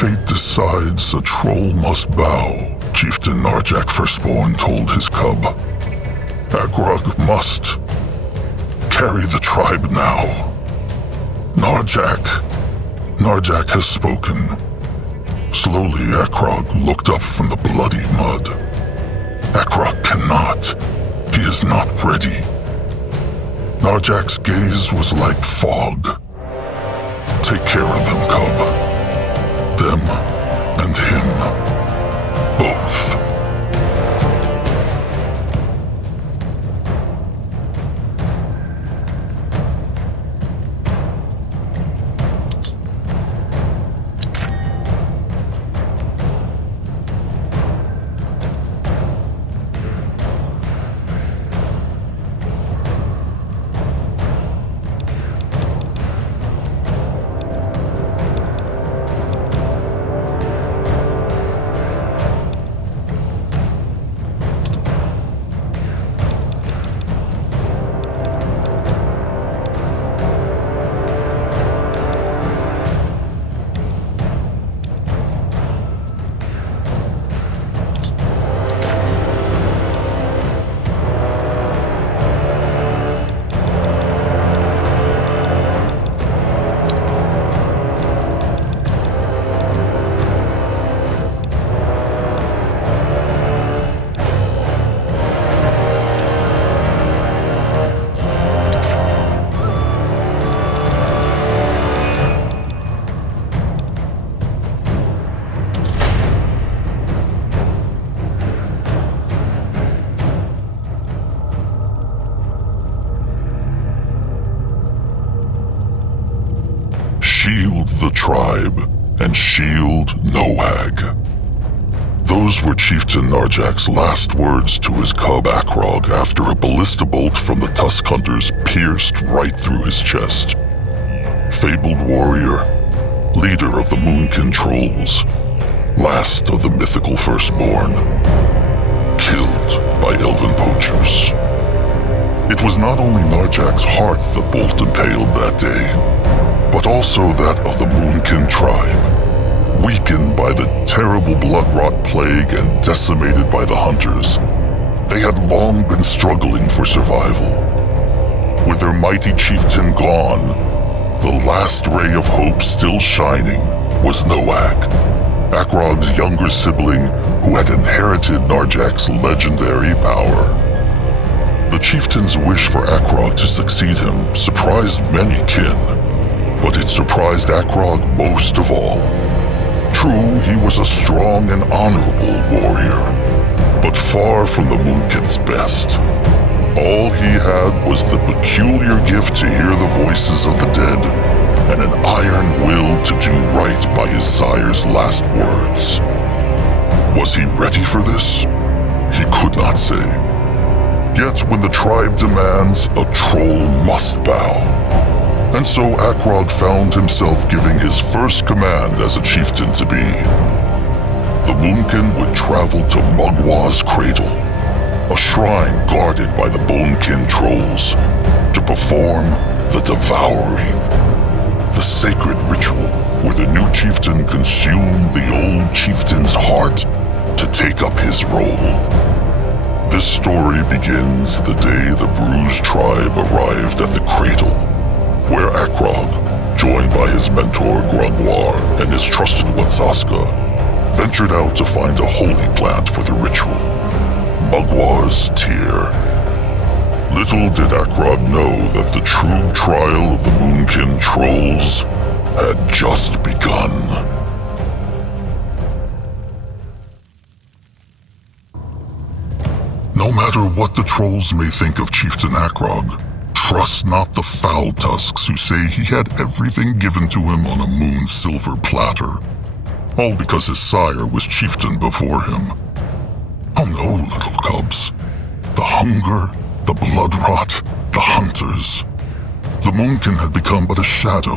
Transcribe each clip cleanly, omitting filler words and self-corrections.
fate decides, a troll must bow, Chieftain Narjak Firstborn told his cub. Akrog must carry the tribe now. Narjak has spoken. Slowly, Akrog looked up from the bloody mud. Akrog cannot. He is not ready. Narjak's gaze was like fog. Take care of them, cub. Them and him. Both. Shield the tribe, and shield Noag. Those were Chieftain Narjak's last words to his cub Akrog after a ballista bolt from the Tusk Hunters pierced right through his chest. Fabled warrior, leader of the Moonkin trolls, last of the mythical firstborn, killed by elven poachers. It was not only Narjak's heart that Bolt impaled that day, but also that of the Moonkin tribe, weakened by the terrible blood-rot plague and decimated by the hunters. They had long been struggling for survival. With their mighty chieftain gone, the last ray of hope still shining was Noag, Akrog's younger sibling who had inherited Narjak's legendary power. The chieftain's wish for Akrog to succeed him surprised many kin, but it surprised Akrog most of all. True, he was a strong and honorable warrior, but far from the Moonkin's best. All he had was the peculiar gift to hear the voices of the dead, and an iron will to do right by his sire's last words. Was he ready for this? He could not say. Yet when the tribe demands, a troll must bow. And so Akrog found himself giving his first command as a chieftain to be. The Moonkin would travel to Mugwa's cradle, a shrine guarded by the Bonekin trolls, to perform the devouring, the sacred ritual where the new chieftain consumed the old chieftain's heart to take up his role. This story begins the day the bruised tribe arrived at the cradle, where Akrog, joined by his mentor Grungwar and his trusted one Zaska, ventured out to find a holy plant for the ritual, Mugwar's tear. Little did Akrog know that the true trial of the Moonkin trolls had just begun. No matter what the trolls may think of Chieftain Akrog, trust not the foul tusks who say he had everything given to him on a moon silver platter, all because his sire was chieftain before him. Oh no, little cubs. The hunger, the blood rot, the hunters. The Moonkin had become but a shadow,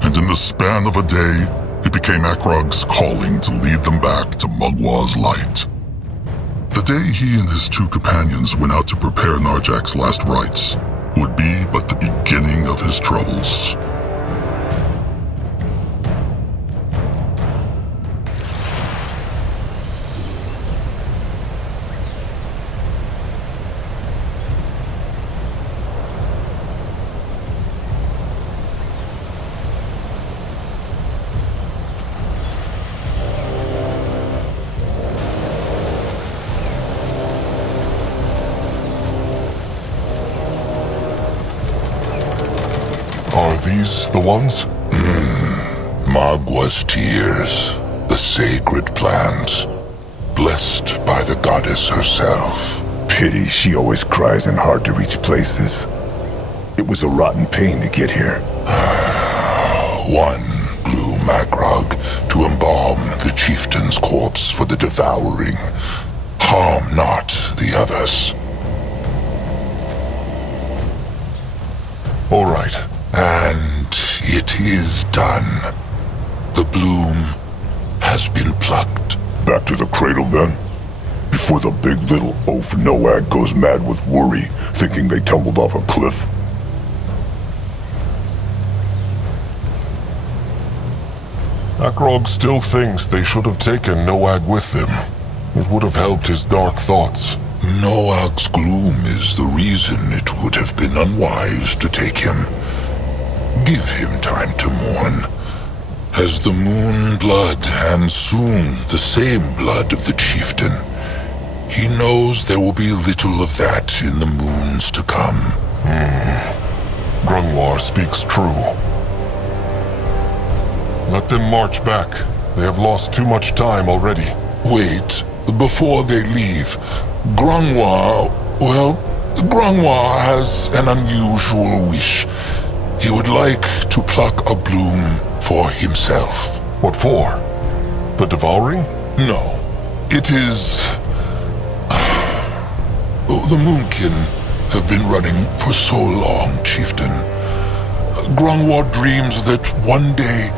and in the span of a day, it became Akrog's calling to lead them back to Mugwa's light. The day he and his two companions went out to prepare Narjak's last rites would be but the beginning of his troubles. these the ones? Magwa's tears, the sacred plants, blessed by the goddess herself. Pity she always cries in hard-to-reach places. It was a rotten pain to get here. One blue Magrog to embalm the chieftain's corpse for the devouring. Harm not the others. All right. And it is done. The bloom has been plucked. Back to the cradle then? Before the big little oaf Noag goes mad with worry, thinking they tumbled off a cliff. Akrog still thinks they should have taken Noag with them. It would have helped his dark thoughts. Noag's gloom is the reason it would have been unwise to take him. Give him time to mourn. As the moon blood, and soon the same blood of the chieftain, he knows there will be little of that in the moons to come. Grungwar speaks true. Let them march back. They have lost too much time already. Wait, before they leave, Grungwar has an unusual wish. He would like to pluck a bloom for himself. What for? The devouring? No, it is... The Moonkin have been running for so long, chieftain. Grungwar dreams that one day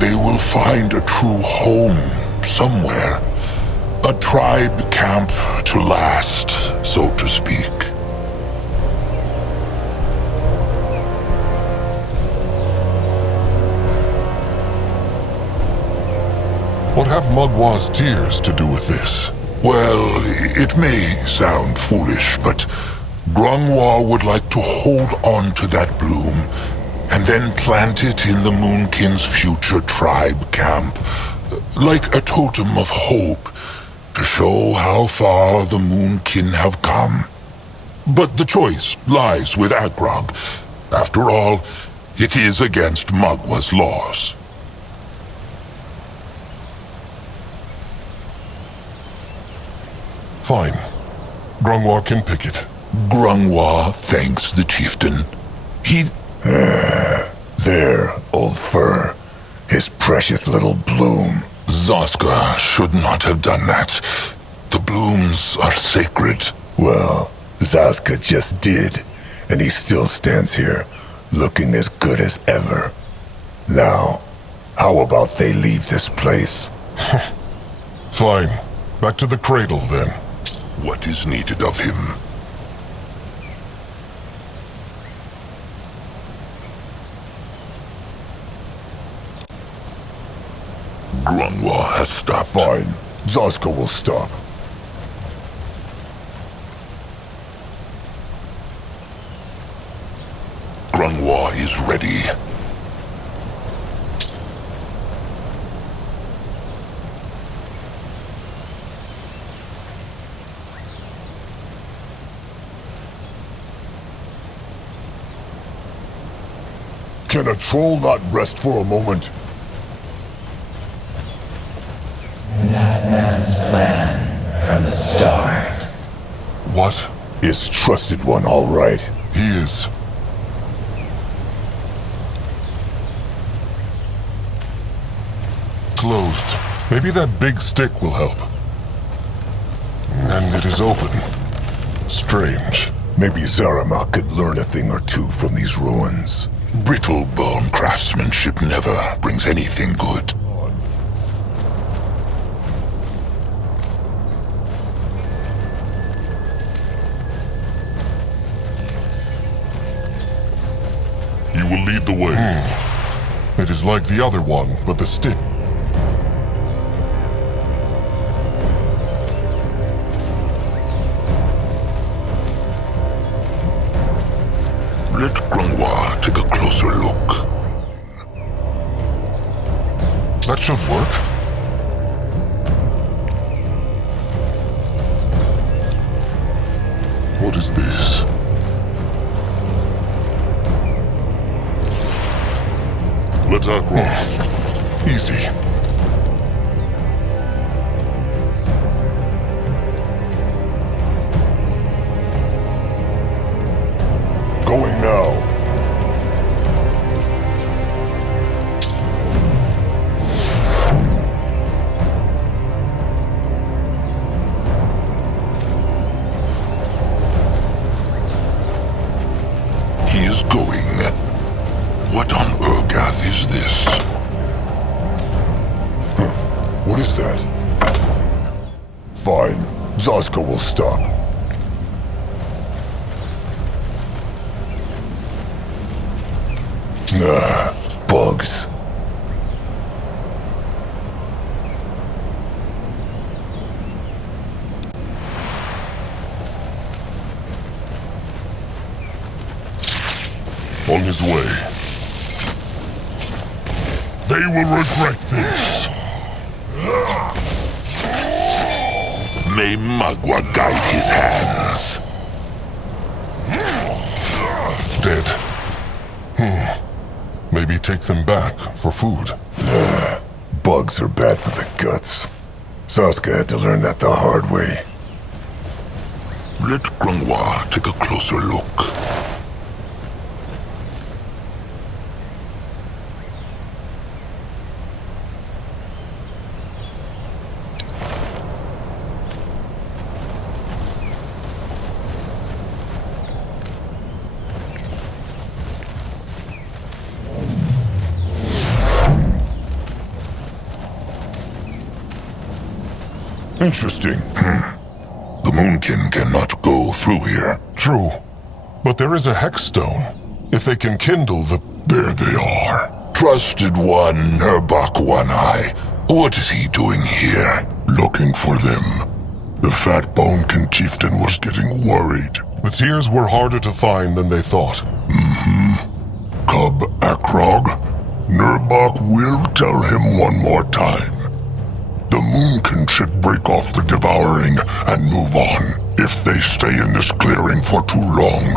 they will find a true home somewhere. A tribe camp to last, so to speak. What have Mugwa's tears to do with this? Well, it may sound foolish, but Grungwar would like to hold on to that bloom and then plant it in the Moonkin's future tribe camp, like a totem of hope, to show how far the Moonkin have come. But the choice lies with Agrog. After all, it is against Mugwa's laws. Fine. Grungwar can pick it. Grungwar thanks the chieftain. He... There, old fur. His precious little bloom. Zaska should not have done that. The blooms are sacred. Well, Zaska just did, and he still stands here, looking as good as ever. Now, how about they leave this place? Fine. Back to the cradle, then. What is needed of him? Grungwar has stopped. Fine. Zaska will stop. Grungwar is ready. Can a troll not rest for a moment? That man's plan from the start. What? Is trusted one all right? He is. Closed. Maybe that big stick will help. And it is open. Strange. Maybe Zarama could learn a thing or two from these ruins. Brittle bone craftsmanship never brings anything good. You will lead the way. It is like the other one, but the stick. Let Grungwar take a closer look. That should work. What is this? Akrog. Easy. Going now. He is going. What on Urgath is this? What is that? Fine. Zaska will stop. Bugs. On his way. They will regret this. May Magua guide his hands. Dead. Maybe take them back for food. Bugs are bad for the guts. Zaska had to learn that the hard way. Let Grungwa take a closer look. Interesting. The Moonkin cannot go through here. True. But there is a hex stone. If they can kindle the... There they are. Trusted one, Nerbok One-Eye. What is he doing here? Looking for them. The fat Bonekin chieftain was getting worried. The tears were harder to find than they thought. Cub Akrog, Nerbok will tell him one more time. The Moonkin should break off the devouring and move on. If they stay in this clearing for too long,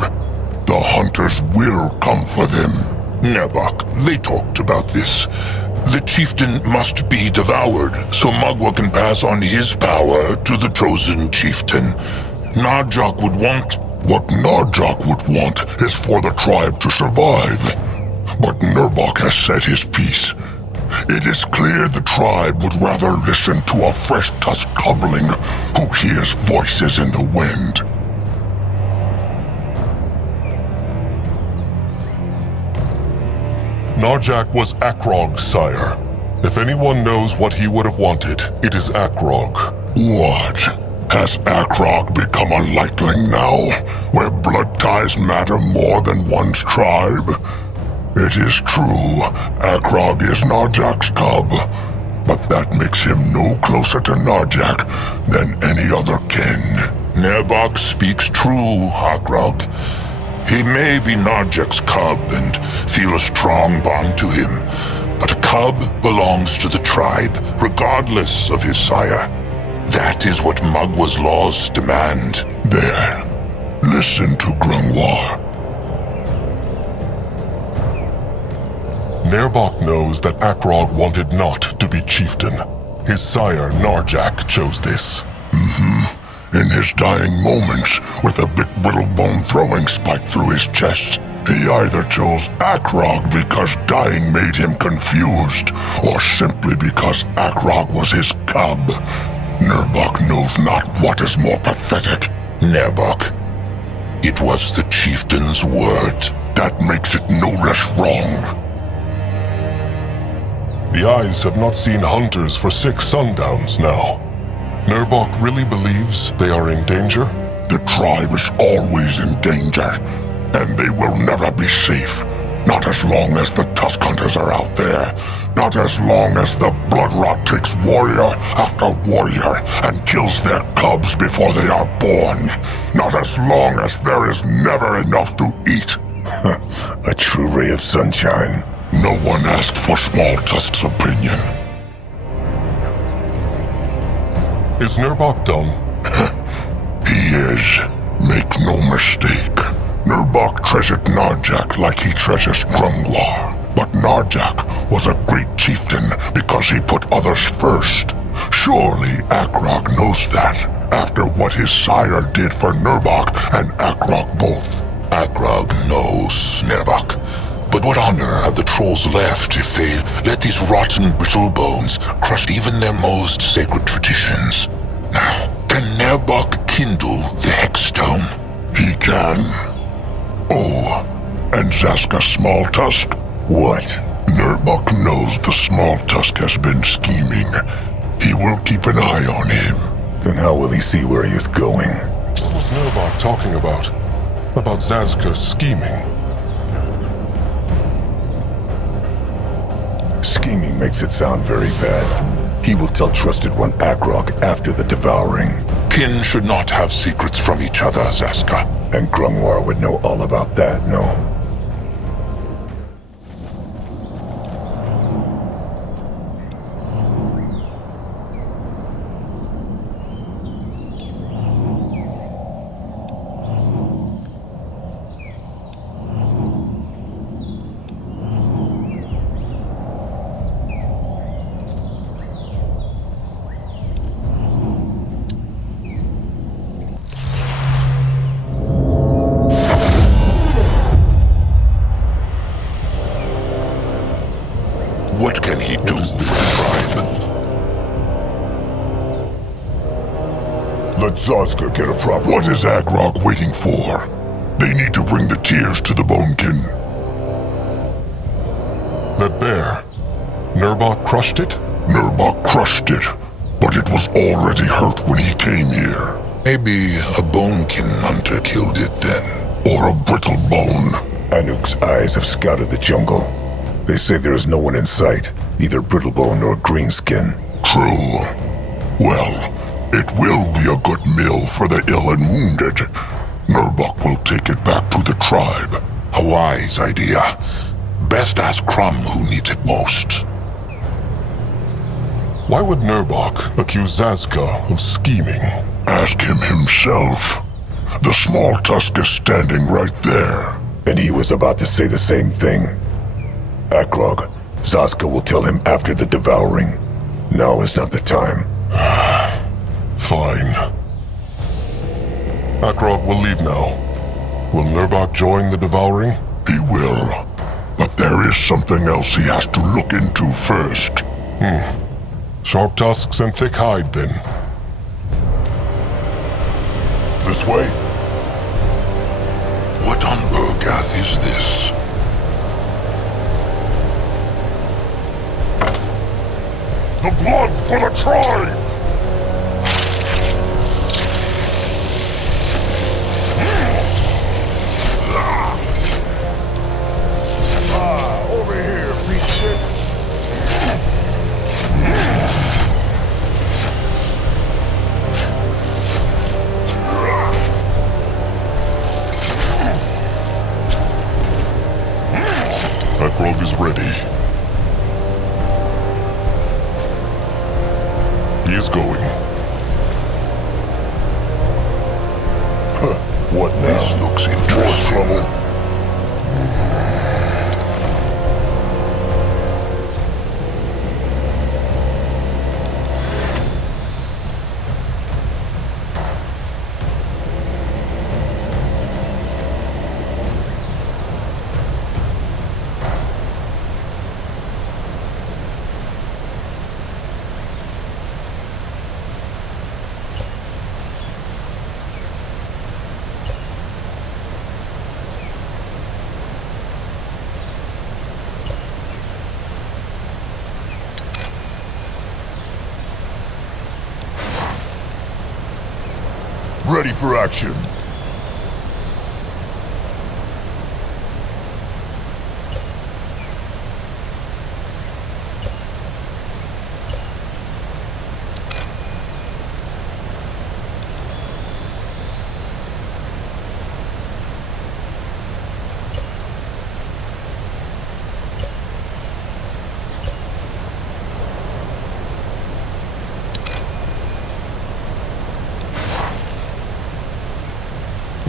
the hunters will come for them. Nerbok, they talked about this. The chieftain must be devoured, so Magua can pass on his power to the chosen chieftain. Narjok would want... What Narjok would want is for the tribe to survive. But Nerbok has said his piece. It is clear the tribe would rather listen to a fresh tusk cobbling who hears voices in the wind. Narjak was Akrog's sire. If anyone knows what he would have wanted, it is Akrog. What? Has Akrog become a lightling now, where blood ties matter more than one's tribe? It is true, Akrog is Narjak's cub, but that makes him no closer to Narjak than any other kin. Nerbok speaks true, Akrog. He may be Narjak's cub and feel a strong bond to him, but a cub belongs to the tribe, regardless of his sire. That is what Magwa's laws demand. There. Listen to Grungwa. Nerbok knows that Akrog wanted not to be chieftain. His sire, Narjak, chose this. In his dying moments, with a big brittle-bone throwing spike through his chest, he either chose Akrog because dying made him confused, or simply because Akrog was his cub. Nerbok knows not what is more pathetic. Nerbok, it was the chieftain's word. That makes it no less wrong. The eyes have not seen hunters for 6 sundowns now. Nerbok really believes they are in danger? The tribe is always in danger, and they will never be safe. Not as long as the tusk hunters are out there. Not as long as the blood rot takes warrior after warrior and kills their cubs before they are born. Not as long as there is never enough to eat. A true ray of sunshine. No one asked for Small Tusk's opinion. Is Nerbok done? He is. Make no mistake. Nerbok treasured Narjak like he treasures Grungwa. But Narjak was a great chieftain because he put others first. Surely Akrog knows that, after what his sire did for Nerbok and Akrog both. Akrog knows, Nerbok. But what honor have the trolls left if they let these rotten brittle bones crush even their most sacred traditions? Now, can Nerbok kindle the Hexstone? He can. Oh, and Zaska Smalltusk? What? Nerbok knows the Smalltusk has been scheming. He will keep an eye on him. Then how will he see where he is going? What was Nerbok talking about? About Zazka scheming? Scheming makes it sound very bad. He will tell Trusted One Akrog after the devouring. Kin should not have secrets from each other, Zaska. And Grungwar would know all about that, no? What can he do for the tribe? Let Zazka get a proper... What is Akrog waiting for? They need to bring the tears to the Bonekin. That bear. Nerbok crushed it? Nerbok crushed it, but it was already hurt when he came here. Maybe a Bonekin hunter killed it then. Or a brittle bone. Anuk's eyes have scouted the jungle. They say there is no one in sight, neither Brittlebone nor Greenskin. True. Well, it will be a good meal for the ill and wounded. Nerbok will take it back to the tribe. A wise idea. Best ask Crumb who needs it most. Why would Nerbok accuse Zazka of scheming? Ask him himself. The Smalltusk is standing right there. And he was about to say the same thing. Akrog, Zazka will tell him after the devouring. Now is not the time. Fine. Akrog will leave now. Will Nerbok join the devouring? He will. But there is something else he has to look into first. Sharp tusks and thick hide, then. This way? What on Urgath is this? The blood for the tribe! Over here, beat shit. Akrog is ready. He is going. What now? This looks interesting. More trouble? Ready for action.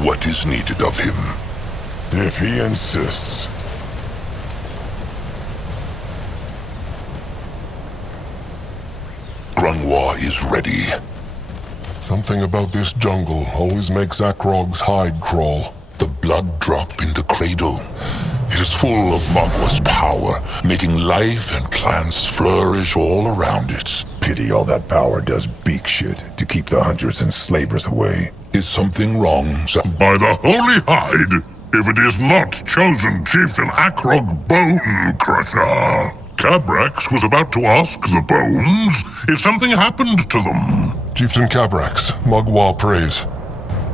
What is needed of him? If he insists. is ready. Something about this jungle always makes Akrog's hide crawl. The blood drop in the cradle. It is full of Magwa's power, making life and plants flourish all around it. Pity all that power does beak shit to keep the hunters and slavers away. Is something wrong, By the holy hide, if it is not chosen Chieftain Akrog Bone Crusher. Cabrax was about to ask the bones if something happened to them. Chieftain Cabrax, Magwa prays.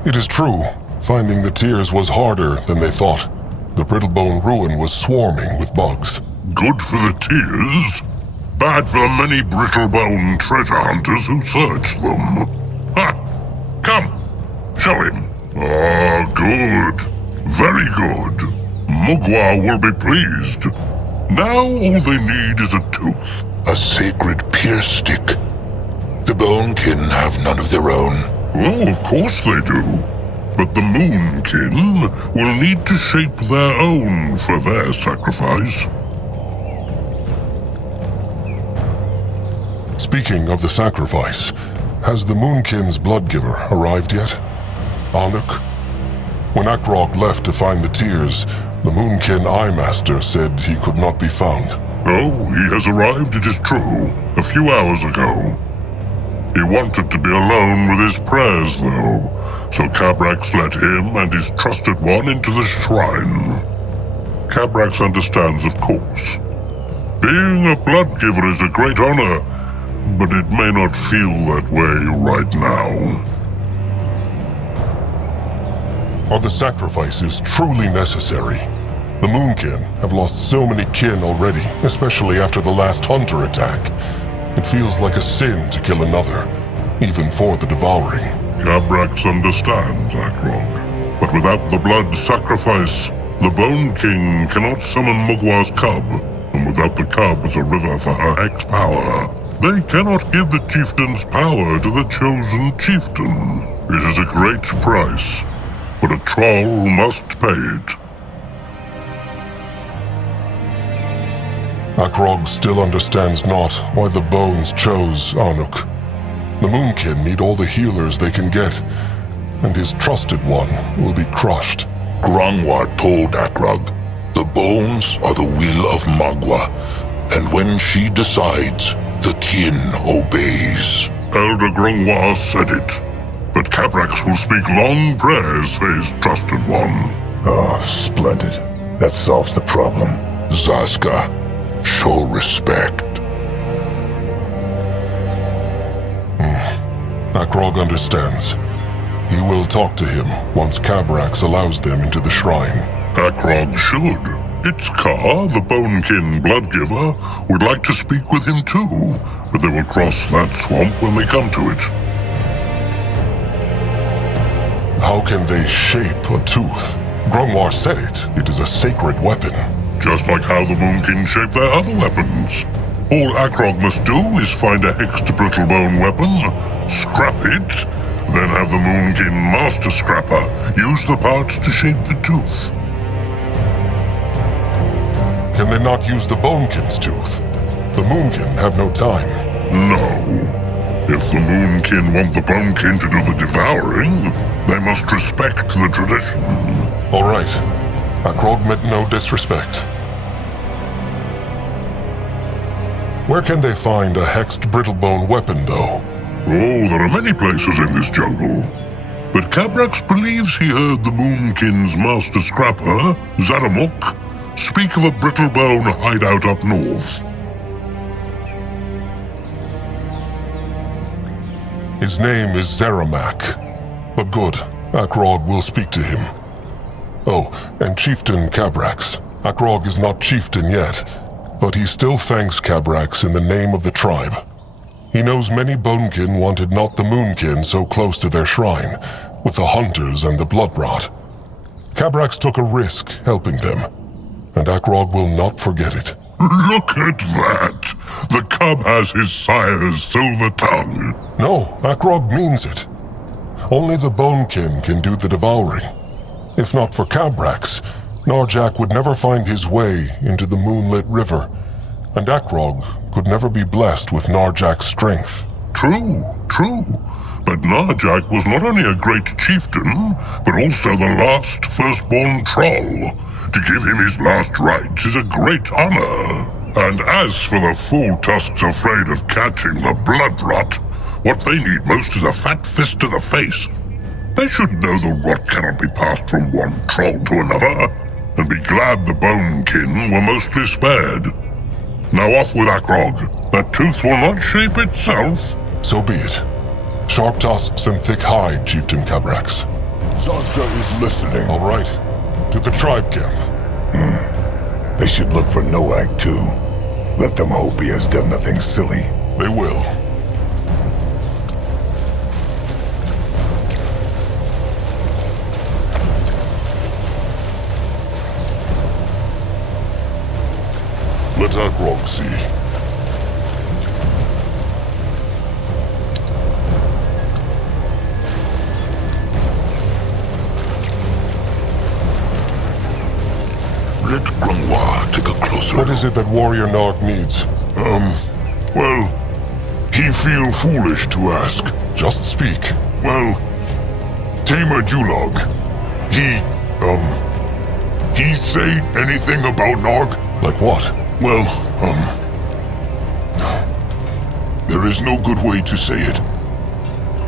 It is true, finding the tears was harder than they thought. The Brittlebone ruin was swarming with bugs. Good for the tears, bad for the many Brittlebone treasure hunters who searched them. Ha! Come, show him. Ah, good. Very good. Mugwa will be pleased. Now all they need is a tooth. A sacred pierce stick. The Bonekin have none of their own. Oh, of course they do. But the Moonkin will need to shape their own for their sacrifice. Speaking of the sacrifice, has the Moonkin's bloodgiver arrived yet? Anuk? When Akrog left to find the tears, the Moonkin Eye Master said he could not be found. Oh, he has arrived, it is true, a few hours ago. He wanted to be alone with his prayers, though, so Cabrax let him and his trusted one into the shrine. Cabrax understands, of course. Being a bloodgiver is a great honor, but it may not feel that way right now. Are the sacrifices truly necessary? The Moonkin have lost so many kin already, especially after the last hunter attack. It feels like a sin to kill another, even for the devouring. Cabrax understands, Akrog. But without the blood sacrifice, the Bone King cannot summon Mugwa's cub, and without the cub as a river for her hex power, they cannot give the chieftain's power to the chosen chieftain. It is a great price, but a troll must pay it. Akrog still understands not why the bones chose Anuk. The Moonkin need all the healers they can get, and his trusted one will be crushed. Grongwa told Akrog, the bones are the will of Magwa, and when she decides, the kin obeys. Elder Grongwa said it, but Cabrax will speak long prayers for his trusted one. Oh, splendid. That solves the problem. Zaska, show respect. Akrog understands. He will talk to him once Cabrax allows them into the shrine. Akrog should. Itzkar, the Bonekin bloodgiver, would like to speak with him too, but they will cross that swamp when they come to it. How can they shape a tooth? Grongwar said it. It is a sacred weapon. Just like how the Moonkin shape their other weapons. All Akrog must do is find a hexed brittlebone weapon, scrap it, then have the Moonkin Master Scrapper use the parts to shape the tooth. Can they not use the Bonekin's tooth? The Moonkin have no time. No. If the Moonkin want the Bonekin to do the devouring, they must respect the tradition. All right. Akrog meant no disrespect. Where can they find a hexed brittlebone weapon, though? Oh, there are many places in this jungle. But Cabrax believes he heard the Moonkin's master scrapper, Zaramuk, speak of a brittlebone hideout up north. His name is Zeramak. But good, Akrog will speak to him. Oh, and Chieftain Cabrax. Akrog is not chieftain yet, but he still thanks Cabrax in the name of the tribe. He knows many Bonekin wanted not the Moonkin so close to their shrine, with the hunters and the blood rot. Cabrax took a risk helping them, and Akrog will not forget it. Look at that! The cub has his sire's silver tongue. No, Akrog means it. Only the Bonekin can do the devouring. If not for Cabrax, Narjak would never find his way into the moonlit river, and Akrog could never be blessed with Narjak's strength. True. But Narjak was not only a great chieftain, but also the last firstborn troll. To give him his last rites is a great honor. And as for the fool tusks afraid of catching the blood rot, what they need most is a fat fist to the face. They should know the rot cannot be passed from one troll to another, and be glad the Bonekin were mostly spared. Now off with Akrog. That tooth will not shape itself. So be it. Sharp tusks and thick hide, Chieftain Cabrax. Zazka is listening. All right. To the tribe camp. They should look for Noag, too. Let them hope he has done nothing silly. They will. Let Akrog see. Let Grunwa take a closer What is it that Warrior Nog needs? Well, he feel foolish to ask. Just speak. Well, Tamer Julog, he say anything about Nog? Like what? Well, there is no good way to say it.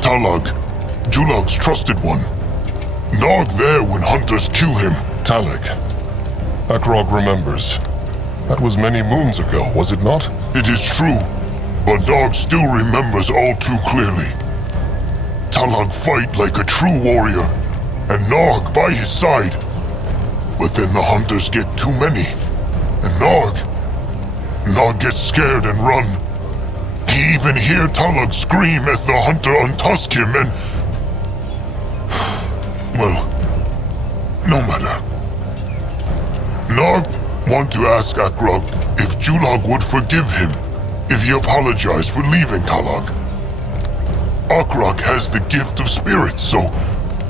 Talag, Julog's trusted one. Nog there when hunters kill him. Talig. Akrog remembers. That was many moons ago, was it not? It is true, but Nog still remembers all too clearly. Talag fight like a true warrior, and Nog by his side. But then the hunters get too many, and Nog gets scared and run. He even hear Talag scream as the hunter untusk him and... Well, no matter. Nog want to ask Akrog if Julog would forgive him if he apologized for leaving Talag. Akrog has the gift of spirits, so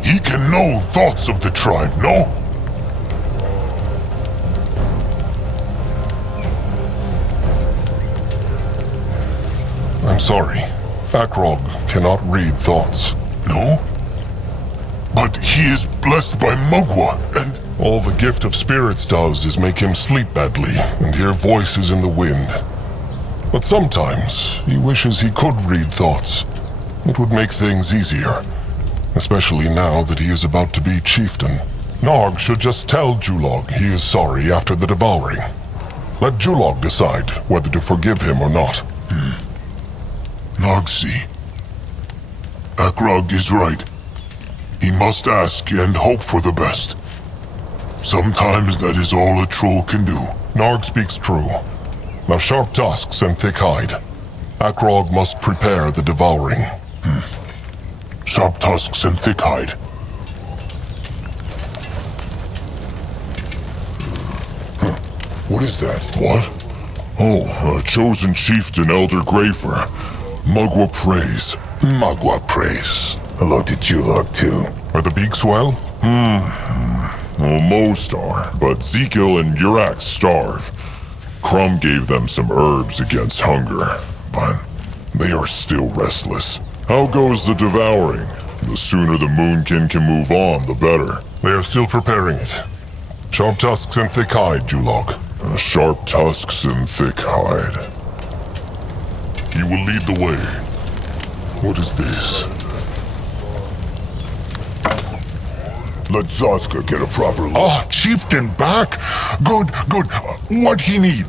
he can know thoughts of the tribe, no? I'm sorry. Akrog cannot read thoughts. No? But he is blessed by Mugwa, and... All the gift of spirits does is make him sleep badly and hear voices in the wind. But sometimes he wishes he could read thoughts. It would make things easier, especially now that he is about to be chieftain. Nog should just tell Julog he is sorry after the devouring. Let Julog decide whether to forgive him or not. Nogsi. Akrog is right. He must ask and hope for the best. Sometimes that is all a troll can do. Nog speaks true. Now sharp tusks and thick hide. Akrog must prepare the devouring. Sharp tusks and thick hide. What is that? What? Oh, chosen chieftain Elder Grafer. Mugwa praise. Mugwa praise. Hello to Julog, too. Are the beaks well? Well, most are, but Zekil and Urak starve. Crumb gave them some herbs against hunger, but they are still restless. How goes the devouring? The sooner the Moonkin can move on, the better. They are still preparing it. Sharp tusks and thick hide, Julog. Sharp tusks and thick hide. He will lead the way. What is this? Let Zazka get a proper look. Ah, chieftain back. Good. What he need?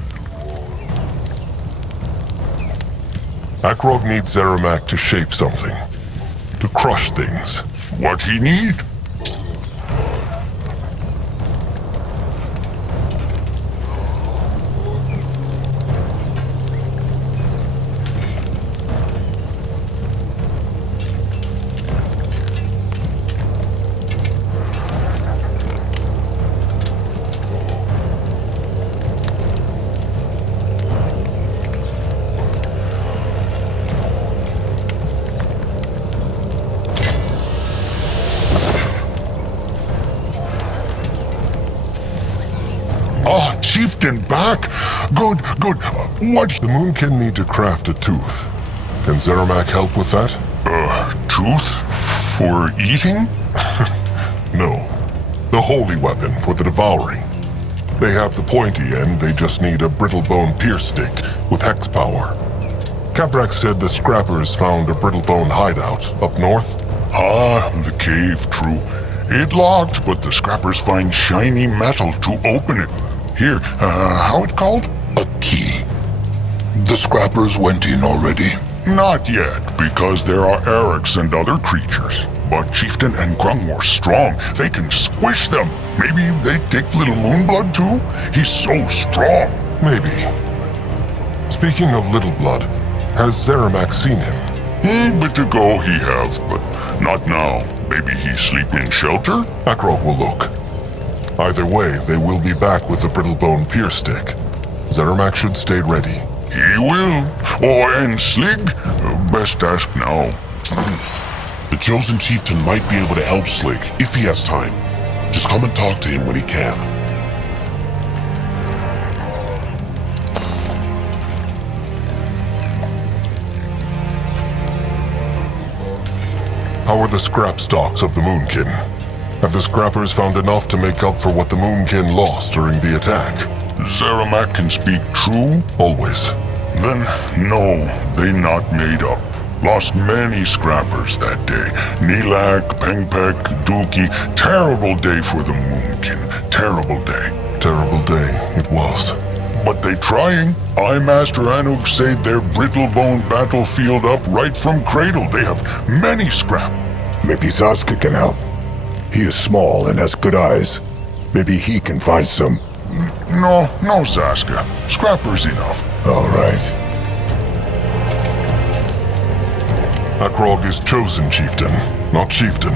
Akrog needs Zeramak to shape something. To crush things. What he need? Ah, chieftain back. Good. What? The Moonkin need to craft a tooth. Can Zeramak help with that? Tooth? For eating? No. The holy weapon for the devouring. They have the pointy end, they just need a brittle bone pierce stick with hex power. Kabrak said the scrappers found a brittle bone hideout up north. Ah, the cave, true. It locked, but the scrappers find shiny metal to open it. Here, how it called? A key. The scrappers went in already? Not yet, because there are Erics and other creatures. But Chieftain and Grungwar strong. They can squish them. Maybe they take Little Moonblood too? He's so strong. Maybe. Speaking of Little Blood, has Zeramak seen him? Bit ago he have, but not now. Maybe he sleep in shelter? Akrog will look. Either way, they will be back with the brittle bone pierce stick. Zeramak should stay ready. He will. Oh, and Slig? Best ask now. The Chosen Chieftain might be able to help Slig, if he has time. Just come and talk to him when he can. How are the scrap stocks of the Moonkin? Have the scrappers found enough to make up for what the Moonkin lost during the attack? Zeramak can speak true? Always. Then, no, they not made up. Lost many scrappers that day. Nilak, Pengpek, Dookie. Terrible day for the Moonkin. Terrible day. Terrible day it was. But they trying. I, Master Anuk, say their brittle bone battlefield up right from cradle. They have many scrap. Maybe Zaska can help. He is small and has good eyes. Maybe he can find some. No, Zaska. Scrappers enough. All right. Akrog is chosen chieftain, not chieftain.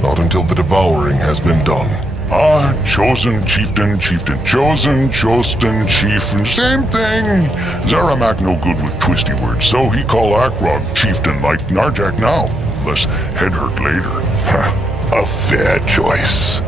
Not until the devouring has been done. Ah, chosen chieftain. Chosen, Chostin, chieftain. Same thing. Zeramak no good with twisty words, so he call Akrog chieftain like Narjak now. Less head hurt later. A fair choice.